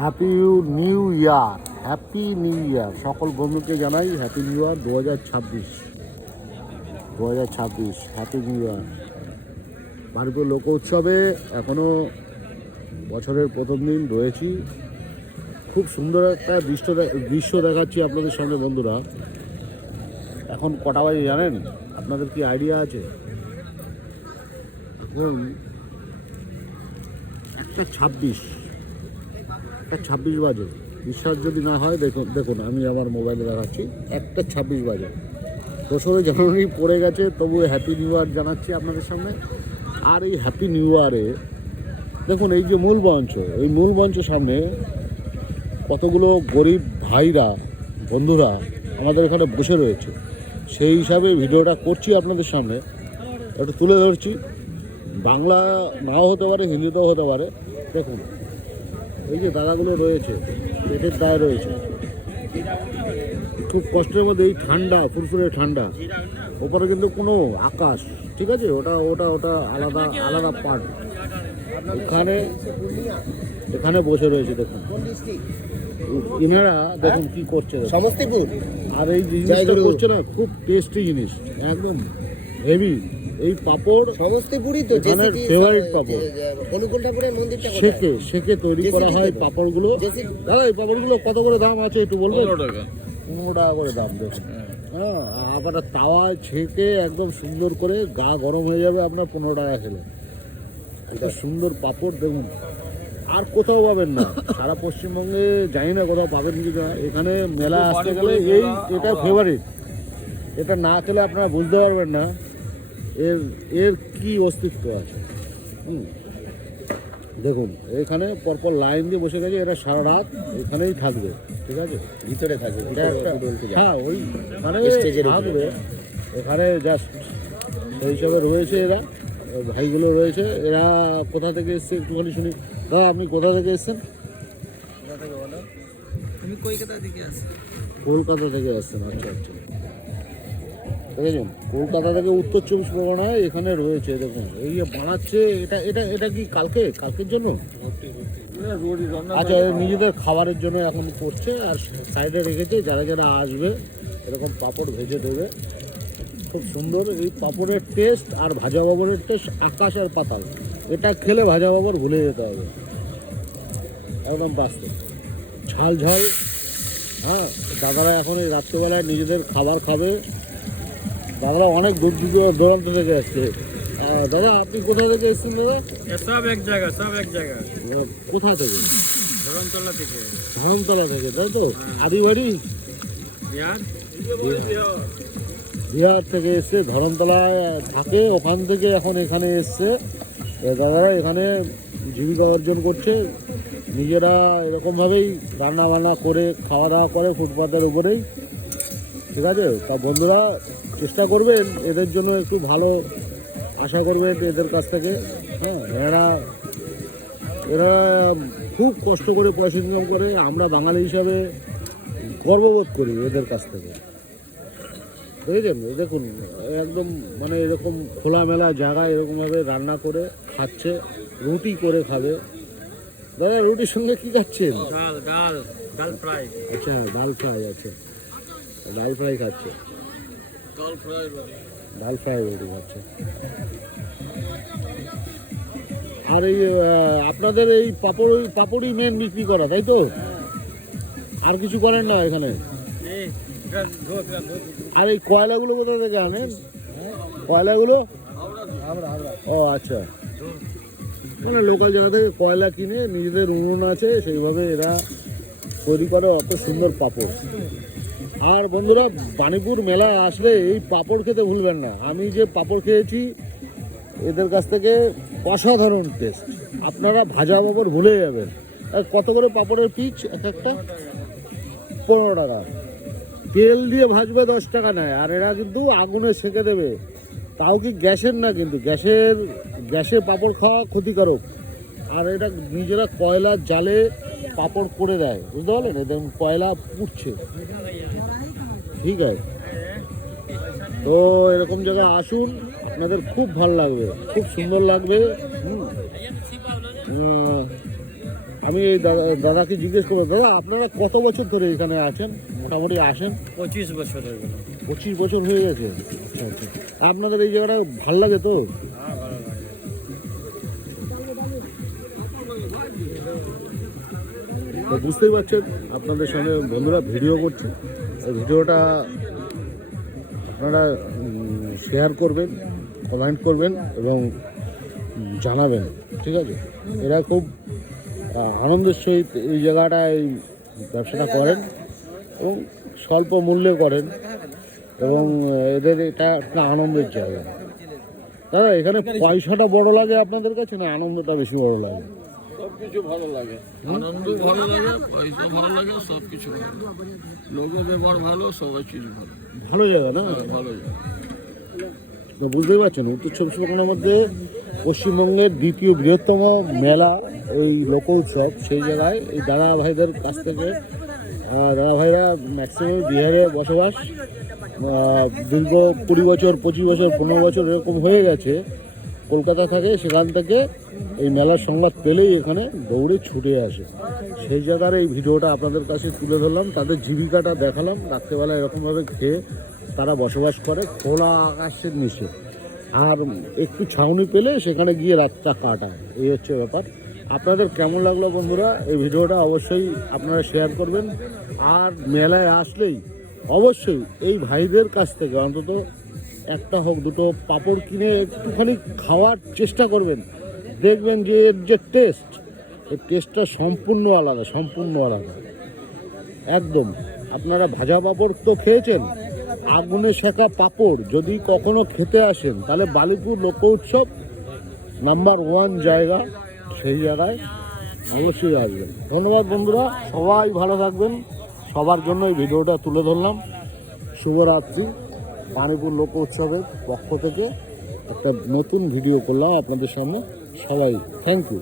Happy new year, happy new year. সকল বন্ধুকে জানাই happy new year 2026। Happy new year. ভারতীয় লোক উৎসবে এখনও বছরের প্রথম দিন রয়েছি। খুব সুন্দর একটা দৃশ্য দেখাচ্ছি আপনাদের সঙ্গে বন্ধুরা। এখন কটা বাজে জানেন? আপনাদের কি আইডিয়া আছে? এখন 1:26 বাজে। বিশ্বাস যদি না হয় দেখুন আমি আমার মোবাইলে দেখাচ্ছি 1:26 বাজে। 2 জানুয়ারি পড়ে গেছে, তবু হ্যাপি নিউ ইয়ার জানাচ্ছি আপনাদের সামনে। আর এই হ্যাপি নিউ ইয়ারে দেখুন, এই যে মূল মঞ্চ, এই মূল মঞ্চের সামনে কতগুলো গরিব ভাইরা, বন্ধুরা আমাদের এখানে বসে রয়েছে। সেই হিসাবে ভিডিওটা করছি আপনাদের সামনে, একটু তুলে ধরছি। বাংলা নাও হতে পারে, হিন্দিতেও হতে পারে। দেখুন এই যে দাদাগুলো রয়েছে, পেটের দায় রয়েছে, খুব কষ্টের মধ্যে। এই ঠান্ডা, ফুরফুরে ঠান্ডা, ওপরে কিন্তু কোনো আকাশ, ঠিক আছে, ওটা ওটা ওটা আলাদা আলাদা পার্ট। এখানে বসে রয়েছে, দেখুন ইনারা দেখুন কি করছে, সমস্তিপুর। আর এই জিনিসটা করছে না, খুব টেস্টি জিনিস, একদম হেভি। এই পাপড় সমস্তিপুরই তো এখানের ফেভারিট পাপড়। অনুকূল ঠাকুরের মন্দিরটা সেকে তৈরি করা হয় পাপড়গুলো। দাদা এই পাপড়গুলো কত করে দাম আছে একটু বলবো? 15 টাকা করে দাম। দেখুন হ্যাঁ, আবার তাওয়ায় ছেঁকে একদম সুন্দর করে গা গরম হয়ে যাবে আপনার 15 টাকা খেলে। একটা সুন্দর পাপড় দেখুন, আর কোথাও পাবেন না। সারা পশ্চিমবঙ্গে জানি না কোথাও পাবেন কি না। এখানে মেলা আসতে গেলে এটা ফেভারিট। এটা না খেলে আপনারা বুঝতে পারবেন না এর কি অস্তিত্ব আছে। দেখুন এখানে পরপর লাইন দিয়ে বসে গেছে, এরা সারা রাত এখানেই থাকবে, ঠিক আছে, ভিতরে থাকবে। হ্যাঁ ওইখানে থাকবে, এখানে জাস্ট সেই হিসাবে রয়েছে এরা, ভাইগুলো রয়েছে। এরা কোথা থেকে এসছে একটুখানি শুনি। দাদা আপনি কোথা থেকে এসছেন? কলকাতা থেকে আসছেন। আচ্ছা আচ্ছা, দেখেছেন কলকাতা থেকে উত্তর 24 পরগনায় এখানে রয়েছে। দেখুন এই যে বানাচ্ছে, এটা কি কালকের জন্য? আচ্ছা, নিজেদের খাবারের জন্য এখন করছে। আর সাইডে রেখেছে যারা যারা আসবে এরকম পাঁপড় ভেজে দেবে, খুব সুন্দর। এই পাঁপড়ের টেস্ট আর ভাজা বাবরের টেস্ট আকাশ আর পাতাল। এটা খেলে ভাজা বাবর ভুলে যেতে হবে, একদম বাস্তব। ঝাল ঝাল। হ্যাঁ, দাদারা এখন এই রাত্রেবেলায় নিজেদের খাবার খাবে। দাদারা অনেক দূর দূরান্ত থেকে আসছে। দাদা আপনি কোথা থেকে এসেছেন দাদা? সব এক জায়গা। কোথা থেকে? ধরমতলা থেকে, তাই তো? আদিবাড়ি বিহার থেকে এসছে, ধরমতলায় থাকে, ওখান থেকে এখন এখানে এসছে। দাদারা এখানে জীবিকা অর্জন করছে, নিজেরা এরকমভাবেই রান্না বান্না করে খাওয়া দাওয়া করে ফুটপাতের উপরেই, ঠিক আছে। তা বন্ধুরা চেষ্টা করবেন এদের জন্য একটু ভালো আশা করবেন এদের কাছ থেকে। হ্যাঁ, এরা খুব কষ্ট করে পয়সা ইনকাম করে। আমরা বাঙালি হিসাবে গর্ববোধ করি এদের কাছ থেকে, বুঝেছেন। দেখুন একদম মানে এরকম খোলামেলা জায়গায় এরকমভাবে রান্না করে খাচ্ছে, রুটি করে খাবে। দাদা রুটির সঙ্গে কী খাচ্ছেন? ডাল ফ্রাই। আচ্ছা ডাল ফ্রাই, আচ্ছা ডাল ফ্রাই খাচ্ছে, ডাল ফ্রাই রুটি খাচ্ছে। আর এই আপনাদের এই পাপড়ই মেন বিক্রি করা, তাই তো? আর কিছু করেন না এখানে? আর এই কয়লাগুলো কোথা থেকে আনেন? কয়লাগুলো? ও আচ্ছা, মানে লোকাল জায়গা থেকে কয়লা কিনে নিজেদের উনুন আছে, সেইভাবে এরা তৈরি করে অত সুন্দর পাপড়। আর বন্ধুরা বাণীপুর মেলায় আসলে এই পাপড় খেতে ভুলবেন না। আমি যে পাপড় খেয়েছি এদের কাছ থেকে অসাধারণ টেস্ট। আপনারা ভাজা পাপড় ভুলে যাবেন। আর কত করে পাপড়ের পিচ এক একটা? 15 টাকা। তেল দিয়ে ভাজবে 10 টাকা নেয়। আর এরা কিন্তু আগুনে সেঁকে দেবে, তাও কি গ্যাসের না, কিন্তু গ্যাসে পাপড় খাওয়া ক্ষতিকারক। আর এটা নিজেরা কয়লার জালে পাপড় করে দেয়, বুঝতে পারলেন? একদম কয়লা পুড়ছে, ঠিক আছে। তো এরকম জায়গায় আসুন, আপনাদের খুব ভালো লাগবে, খুব সুন্দর লাগবে। আমি এই দাদাকে জিজ্ঞেস করবো, দাদা আপনারা কত বছর ধরে এখানে আছেন, মোটামুটি আসেন? 25 বছর হয়ে গেল। 25 বছর হয়ে গেছে। আচ্ছা আচ্ছা। আপনাদের এই জায়গাটা ভাল লাগে তো? হ্যাঁ, ভালো লাগে। তো বুঝতেই পারছেন, আপনাদের সঙ্গে বন্ধুরা ভিডিও করছি, এই ভিডিওটা আপনারা শেয়ার করবেন, কমেন্ট করবেন এবং জানাবেন, ঠিক আছে? এরা খুব আনন্দের সহিত এই জায়গাটায় এই ব্যবসাটা করেন এবং স্বল্প মূল্যে করেন এবং এদের এটা একটা আনন্দের জায়গা। দাদা এখানে পয়সাটা বড় লাগে আপনাদের কাছে না আনন্দটা বেশি বড় লাগে? সবকিছু ভালো লাগে, আনন্দ ভালো লাগে, পয়সা ভালো লাগে, সবকিছু ভালো লাগে। লোকের ব্যবহার ভালো, সবাই চিজ ভালো, ভালো জায়গা না? ভালো জায়গা। তো বুঝতেই পারছেন, উত্তর চব্বিশ পরগনার মধ্যে পশ্চিমবঙ্গের দ্বিতীয় বৃহত্তম মেলা ওই লোক উৎসব, সেই জায়গায় এই দাদা ভাইদের কাছ থেকে দাদা ভাইরা ম্যাক্সিমাম বিহারে বসবাস, দীর্ঘ 20 বছর 25 বছর 15 বছর এরকম হয়ে গেছে, কলকাতা থাকে, সেখান থেকে এই মেলার সংবাদ পেলেই এখানে দৌড়ে ছুটে আসে। সেই জায়গার এই ভিডিওটা আপনাদের কাছে তুলে ধরলাম, তাদের জীবিকাটা দেখালাম, রাত্রেবেলা এরকমভাবে খেয়ে তারা বসবাস করে খোলা আকাশের নিচে, আর একটু ছাউনি পেলে সেখানে গিয়ে রাতটা কাটায়, এই হচ্ছে ব্যাপার। আপনাদের কেমন লাগলো বন্ধুরা এই ভিডিওটা অবশ্যই আপনারা শেয়ার করবেন, আর মেলায় আসলেই অবশ্যই এই ভাইদের কাছ থেকে অন্তত একটা হোক দুটো পাঁপড় কিনে একটুখানি খাওয়ার চেষ্টা করবেন, দেখবেন যে এর যে টেস্ট, এই টেস্টটা সম্পূর্ণ আলাদা, সম্পূর্ণ আলাদা একদম। আপনারা ভাজা পাঁপড় তো খেয়েছেন, আগুনে সেঁকা পাঁপড় যদি কখনো খেতে আসেন তাহলে বালিপুর লোক উৎসব নাম্বার 1 জায়গা, সেই জায়গায় অবশ্যই আসবেন। ধন্যবাদ বন্ধুরা, সবাই ভালো থাকবেন, সবার জন্য এই ভিডিওটা তুলে ধরলাম। শুভরাত্রি। বাণীপুর লোক উৎসবের পক্ষ থেকে একটা নতুন ভিডিও করলাম আপনাদের সামনে। সবাই থ্যাংক ইউ।